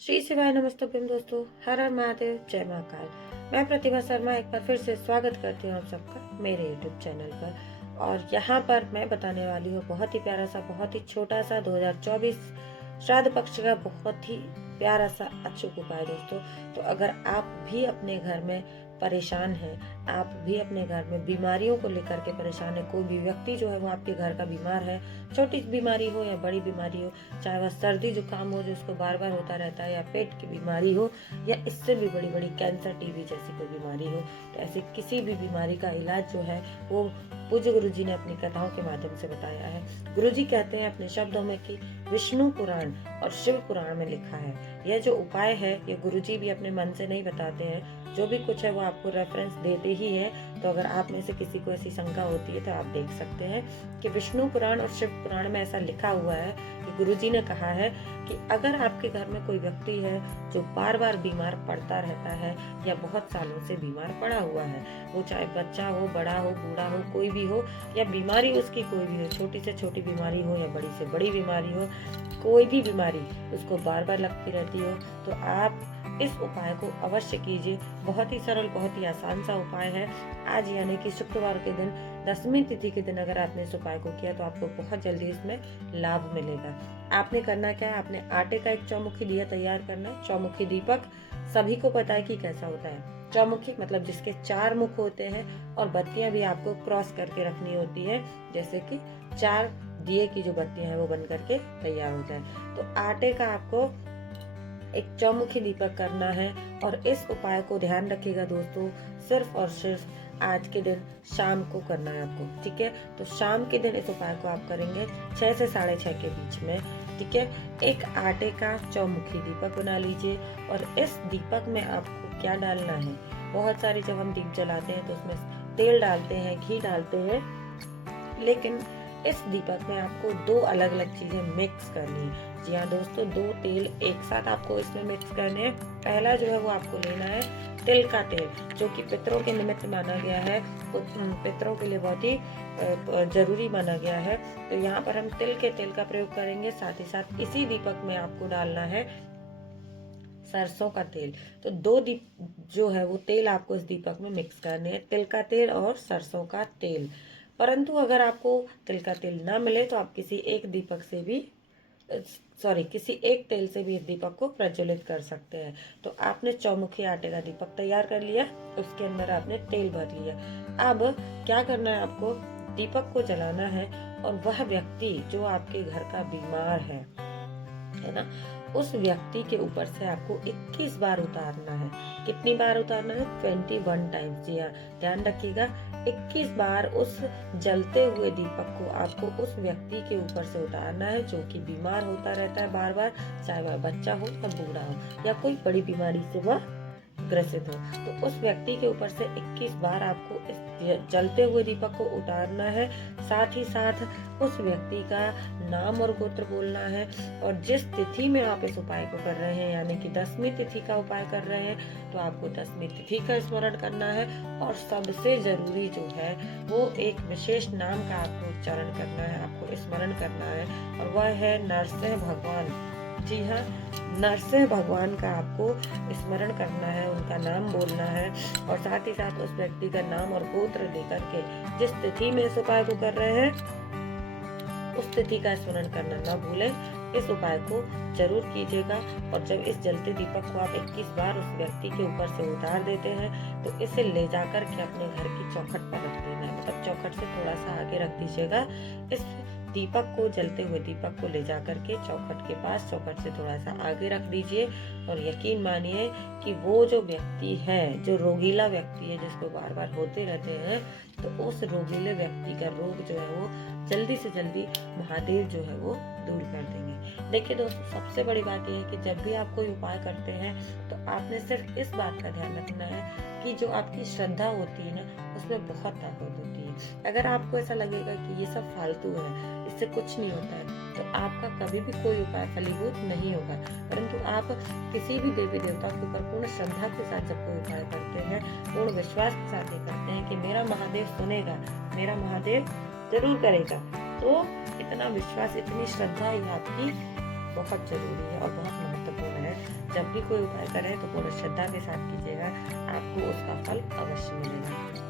श्री शिवाय नमस्तुभ्यम दोस्तों, हर हर महादेव, जय महाकाल। मैं प्रतिभा शर्मा एक बार फिर से स्वागत करती हूँ आप सबका मेरे यूट्यूब चैनल पर। और यहाँ पर मैं बताने वाली हूँ बहुत ही प्यारा सा, बहुत ही छोटा सा 2024 श्राद्ध पक्ष का बहुत ही प्यारा सा अचूक उपाय दोस्तों। तो अगर आप भी अपने घर में परेशान हैं, आप भी अपने घर में बीमारियों को लेकर के परेशान है, कोई भी व्यक्ति जो है वो आपके घर का बीमार है, छोटी बीमारी हो या बड़ी बीमारी हो, चाहे वह सर्दी जुकाम हो जो उसको बार बार होता रहता है, या पेट की बीमारी हो, या इससे भी बड़ी बड़ी कैंसर, टीबी जैसी कोई बीमारी हो, तो ऐसी किसी भी बीमारी का इलाज जो है वो पूज्य गुरु जी ने अपनी कथाओं के माध्यम से बताया है। गुरु जी कहते हैं अपने शब्दों में कि विष्णु पुराण और शिव पुराण में लिखा है। यह जो उपाय है ये गुरु जी भी अपने मन से नहीं बताते हैं, जो भी कुछ है वो आपको रेफरेंस देते ही है। तो अगर आप में से किसी को ऐसी शंका होती है तो आप देख सकते हैं कि विष्णु पुराण और शिव पुराण में ऐसा लिखा हुआ है कि गुरुजी ने कहा है कि अगर आपके घर में कोई व्यक्ति है जो बार बार बीमार पड़ता रहता है या बहुत सालों से बीमार पड़ा हुआ है, वो चाहे बच्चा हो, बड़ा हो, बूढ़ा हो, कोई भी हो, या बीमारी उसकी कोई भी हो, छोटी से छोटी बीमारी हो या बड़ी से बड़ी बीमारी हो, कोई भी बीमारी उसको बार बार लगती रहती हो, तो आप इस उपाय को अवश्य कीजिए। बहुत ही सरल, बहुत ही आसान सा उपाय है। आज यानी कि शुक्रवार के दिन, दसवीं तिथि के दिन अगर आपने इस उपाय को किया तो आपको बहुत जल्दी इसमें लाभ मिलेगा। आपने करना क्या है, आपने आटे का एक चौमुखी दिया तैयार करना है। चौमुखी दीपक सभी को पता है कि कैसा होता है। चौमुखी मतलब जिसके 4 मुख होते हैं और बत्तियां भी आपको क्रॉस करके रखनी होती है, जैसे कि 4 दिए की जो बत्तियां हैं वो बन करके तैयार हो जाए। तो आटे का आपको एक चौमुखी दीपक करना है। और इस उपाय को ध्यान रखिएगा दोस्तों, सिर्फ और सिर्फ आज के दिन शाम को करना है आपको, ठीक है। तो शाम के दिन इस उपाय को आप करेंगे 6 से 6:30 के बीच में, ठीक है। एक आटे का चौमुखी दीपक बना लीजिए और इस दीपक में आपको क्या डालना है, बहुत सारी जब हम दीप जलाते हैं तो उसमें तेल डालते हैं, घी डालते हैं, लेकिन इस दीपक में आपको 2 अलग अलग चीजें मिक्स करनी है। जी हाँ दोस्तों, 2 तेल एक साथ आपको इसमें मिक्स करने हैं। पहला जो है वो आपको लेना है तिल का तेल, जो कि पितरों के निमित्त माना गया है, पितरों के लिए बहुत ही जरूरी माना गया है। तो यहाँ पर हम तिल के तेल का प्रयोग करेंगे। साथ ही साथ इसी दीपक में आपको डालना है सरसों का तेल। तो 2 दीप जो है वो तेल आपको इस दीपक में मिक्स करने हैं, तिल का तेल और सरसों का तेल। परंतु अगर आपको तिल का तेल ना मिले तो आप किसी एक तेल से भी इस दीपक को प्रज्वलित कर सकते हैं। तो आपने चौमुखी आटे का दीपक तैयार कर लिया, उसके अंदर आपने तेल भर लिया। अब क्या करना है, आपको दीपक को जलाना है और वह व्यक्ति जो आपके घर का बीमार है ना, उस व्यक्ति के ऊपर से आपको 21 बार उतारना है। कितनी बार उतारना है? 21 टाइम्स। जी हाँ, ध्यान रखिएगा, 21 बार उस जलते हुए दीपक को आपको उस व्यक्ति के ऊपर से उतारना है जो कि बीमार होता रहता है बार बार, चाहे वह बच्चा हो या बूढ़ा हो या कोई बड़ी बीमारी से वह ग्रसित हो। तो उस व्यक्ति के ऊपर से 21 बार आपको इस जलते हुए दीपक को उतारना है। साथ ही साथ उस व्यक्ति का नाम और गोत्र बोलना है। और जिस तिथि में आप इस उपाय को कर रहे हैं, यानी कि 10वीं तिथि का उपाय कर रहे हैं, तो आपको 10वीं तिथि का स्मरण करना है। और सबसे जरूरी जो है वो एक विशेष नाम का आपको उच्चारण करना है, आपको स्मरण करना है, और वह है नरसिंह भगवान। जी हाँ, नरसिंह भगवान का आपको स्मरण करना है, उनका नाम बोलना है। और साथ ही साथ उस व्यक्ति का नाम और गोत्र देकर के जिस तिथि में इस उपाय को कर रहे हैं उस तिथि का स्मरण करना ना भूलें। इस उपाय को जरूर कीजिएगा। और जब इस जलते दीपक को आप 21 बार उस व्यक्ति के ऊपर से उतार देते हैं तो इसे ले जाकर के अपने घर की चौखट पर रख देना है, मतलब चौखट से थोड़ा सा आगे रख दीजिएगा। इस दीपक को, जलते हुए दीपक को ले जाकर के चौखट के पास, चौखट से थोड़ा सा आगे रख दीजिए। और यकीन मानिए कि वो जो व्यक्ति है, जो रोगीला व्यक्ति है, जिसको बार बार होते रहते हैं, तो उस रोगीले व्यक्ति का रोग जो है वो जल्दी से जल्दी महादेव जो है वो दूर कर देंगे। देखिए दोस्तों, सबसे बड़ी बात यह है कि जब भी आप कोई उपाय करते हैं तो आपने सिर्फ इस बात का ध्यान रखना है कि जो आपकी श्रद्धा होती है ना, उसमें बहुत ताकत होती है। अगर आपको ऐसा लगेगा कि ये सब फालतू है, इससे कुछ नहीं होता है, तो आपका कभी भी कोई उपाय फलीभूत नहीं होगा। परंतु आप किसी भी देवी देवता के ऊपर पूर्ण श्रद्धा के साथ जब कोई उपाय करते हैं, पूर्ण विश्वास के साथ ये करते हैं कि मेरा महादेव सुनेगा, मेरा महादेव जरूर करेगा, तो इतना विश्वास, इतनी श्रद्धा ही आपकी बहुत जरूरी है और बहुत महत्वपूर्ण है। जब भी कोई उपाय करें तो पूर्ण श्रद्धा के साथ कीजिएगा, आपको उसका फल अवश्य मिलेगा।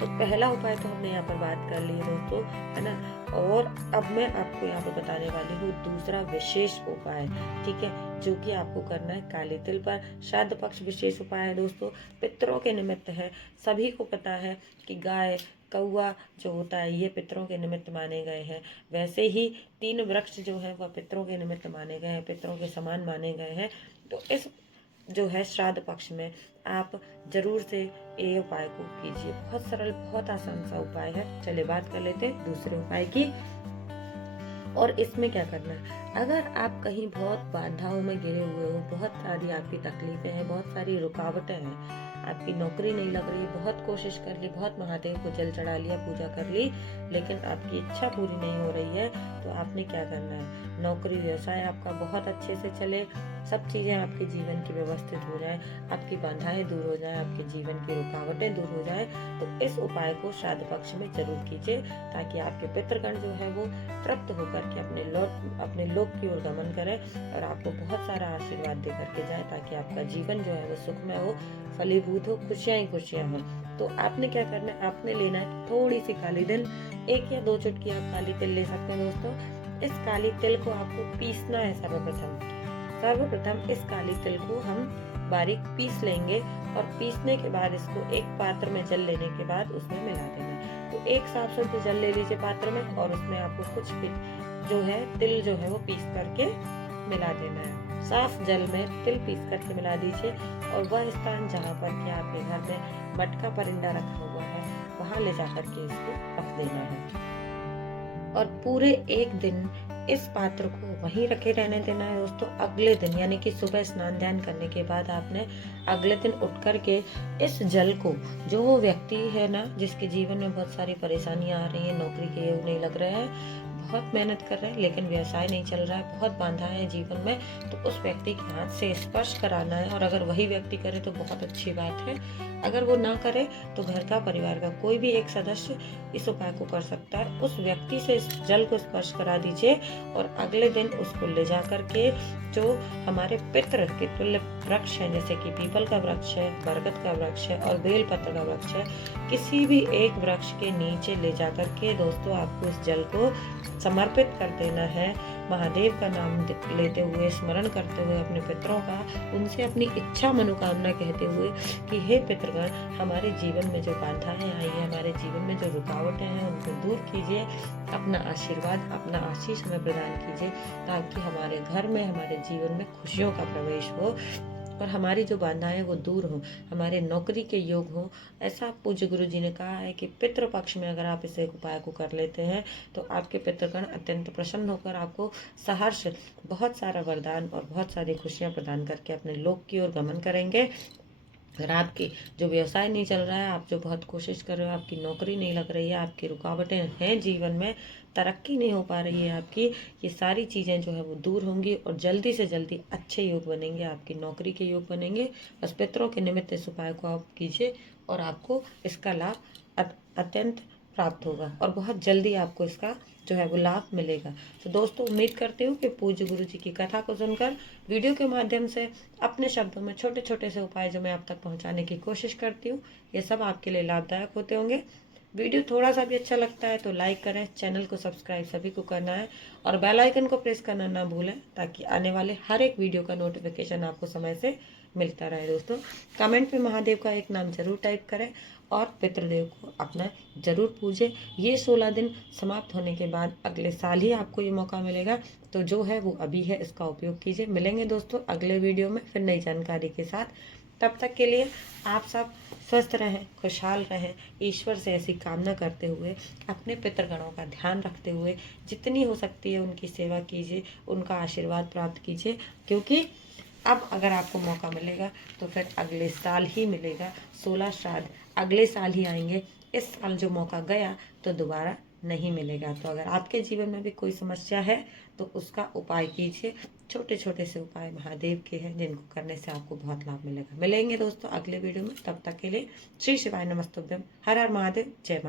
तो पहला उपाय तो हमने यहाँ पर बात कर ली दोस्तों, है ना। और अब मैं आपको यहाँ पर बताने वाली हूँ दूसरा विशेष उपाय, ठीक है, जो कि आपको करना है काले तिल पर। श्राद्ध पक्ष विशेष उपाय है दोस्तों, पितरों के निमित्त है। सभी को पता है कि गाय कौआ जो होता है ये पितरों के निमित्त माने गए हैं। वैसे ही 3 वृक्ष जो है वह पितरों के निमित्त माने गए हैं, पितरों के समान माने गए हैं। तो इस जो है श्राद्ध पक्ष में आप जरूर से ये उपाय को कीजिए। बहुत सरल, बहुत आसान सा उपाय है। चलिए बात कर लेते हैं दूसरे उपाय की। और इसमें क्या करना है, अगर आप कहीं बहुत बाधाओं में घिरे हुए हो, बहुत सारी आपकी तकलीफें हैं, बहुत सारी रुकावटें हैं, आपकी नौकरी नहीं लग रही, बहुत कोशिश कर ली, बहुत महादेव को जल चढ़ा लिया, पूजा कर ली, लेकिन आपकी इच्छा पूरी नहीं हो रही है, तो आपने क्या करना है, नौकरी व्यवसाय आपका बहुत अच्छे से चले, सब चीज़ें आपके जीवन की व्यवस्थित हो जाए, आपकी बाधाएं दूर हो जाए, आपके जीवन की रुकावटें दूर हो जाए, तो इस उपाय को श्राद्ध पक्ष में जरूर कीजिए, ताकि आपके पितृगण जो है वो तृप्त होकर के अपने लोक की ओर गमन करें और आपको बहुत सारा आशीर्वाद दे करके जाए, ताकि आपका जीवन जो है वो सुखमय हो, फलीभूत हो, खुशियां ही खुशियां हो। तो आपने क्या करना है, आपने लेना है थोड़ी सी काली तिल, 1 या 2 चुटकी आप काली तिल ले सकते हैं दोस्तों। इस काली तिल को आपको पीसना है। सर्वप्रथम इस काली तिल को हम बारीक पीस लेंगे और पीसने के बाद इसको एक पात्र में जल लेने के बाद उसमें मिला देना। तो एक साफ सुथरे जल ले लीजिए पात्र में और उसमें आपको कुछ जो है तिल जो है वो पीस करके मिला देना है। साफ जल में तिल पीस करके मिला दीजिए और वह स्थान जहाँ पर कि आपके घर में मटका परिंदा रखा हुआ है वहां ले जाकर के इसको रख देना है और पूरे 1 दिन इस पात्र को वहीं रखे रहने देना है दोस्तों। अगले दिन यानी कि सुबह स्नान ध्यान करने के बाद आपने अगले दिन उठ कर के इस जल को, जो वो व्यक्ति है ना जिसके जीवन में बहुत सारी परेशानियां आ रही हैं, नौकरी के योग नहीं लग रहे हैं, बहुत मेहनत कर रहे हैं लेकिन व्यवसाय नहीं चल रहा है, बहुत बाधाएं हैं जीवन में, तो उस व्यक्ति के हाथ से स्पर्श कराना है। और अगर वही व्यक्ति करे तो बहुत अच्छी बात है, अगर वो ना करे तो घर का, परिवार का कोई भी एक सदस्य इस उपाय को कर सकता है। उस व्यक्ति से इस जल को स्पर्श करा दीजिए और अगले दिन उसको ले जा करके जो हमारे पितृ के तुल्य वृक्ष है, जैसे कि पीपल का वृक्ष है, बरगद का वृक्ष है और बेल पत्र का वृक्ष है, किसी भी एक वृक्ष के नीचे ले जा करके दोस्तों आपको इस जल को समर्पित कर देना है। महादेव का नाम लेते हुए, स्मरण करते हुए अपने पितरों का, उनसे अपनी इच्छा मनोकामना कहते हुए कि हे पितृगण, हमारे जीवन में जो बाधाएं आई है, हमारे जीवन में जो रुकावटें हैं उनको दूर कीजिए, अपना आशीर्वाद, अपना आशीष हमें प्रदान कीजिए, ताकि हमारे घर में, हमारे जीवन में खुशियों का प्रवेश हो और हमारी जो बाधाएं वो दूर हो, हमारे नौकरी के योग हो। ऐसा पूज्य गुरु जी ने कहा है कि पितृ पक्ष में अगर आप इसे उपाय को कर लेते हैं तो आपके पितृगण अत्यंत प्रसन्न होकर आपको सहर्ष बहुत सारा वरदान और बहुत सारी खुशियां प्रदान करके अपने लोक की ओर गमन करेंगे। अगर आपकी जो व्यवसाय नहीं चल रहा है, आप जो बहुत कोशिश कर रहे हो, आपकी नौकरी नहीं लग रही है, आपकी रुकावटें हैं जीवन में, तरक्की नहीं हो पा रही है आपकी, ये सारी चीज़ें जो है वो दूर होंगी और जल्दी से जल्दी अच्छे योग बनेंगे, आपकी नौकरी के योग बनेंगे। बस पितरों के निमित्त इस उपाय को आप कीजिए और आपको इसका लाभ अत्यंत प्राप्त होगा और बहुत जल्दी आपको इसका जो है वो लाभ मिलेगा। तो दोस्तों उम्मीद करती हूँ कि पूज्य गुरु जी की कथा को सुनकर, वीडियो के माध्यम से अपने शब्दों में छोटे छोटे से उपाय जो मैं आप तक पहुँचाने की कोशिश करती हूँ, ये सब आपके लिए लाभदायक होते होंगे। वीडियो थोड़ा सा भी अच्छा लगता है तो लाइक करें, चैनल को सब्सक्राइब सभी को करना है और बेल आइकन को प्रेस करना ना भूलें, ताकि आने वाले हर एक वीडियो का नोटिफिकेशन आपको समय से मिलता रहे। दोस्तों कमेंट में महादेव का एक नाम जरूर टाइप करें और पितृदेव को अपना जरूर पूजें। ये 16 दिन समाप्त होने के बाद अगले साल ही आपको ये मौका मिलेगा, तो जो है वो अभी है, इसका उपयोग कीजिए। मिलेंगे दोस्तों अगले वीडियो में फिर नई जानकारी के साथ। तब तक के लिए आप सब स्वस्थ रहें, खुशहाल रहें। ईश्वर से ऐसी कामना करते हुए, अपने पितृगणों का ध्यान रखते हुए जितनी हो सकती है उनकी सेवा कीजिए, उनका आशीर्वाद प्राप्त कीजिए, क्योंकि अब अगर आपको मौका मिलेगा तो फिर अगले साल ही मिलेगा। 16 श्राद्ध अगले साल ही आएंगे। इस साल जो मौका गया तो दोबारा नहीं मिलेगा। तो अगर आपके जीवन में भी कोई समस्या है तो उसका उपाय कीजिए। छोटे छोटे से उपाय महादेव के हैं जिनको करने से आपको बहुत लाभ मिलेगा। मिलेंगे दोस्तों अगले वीडियो में, तब तक के लिए श्री शिवाय नमस्तुभ्यम। हर हर महादेव, जय महादेव।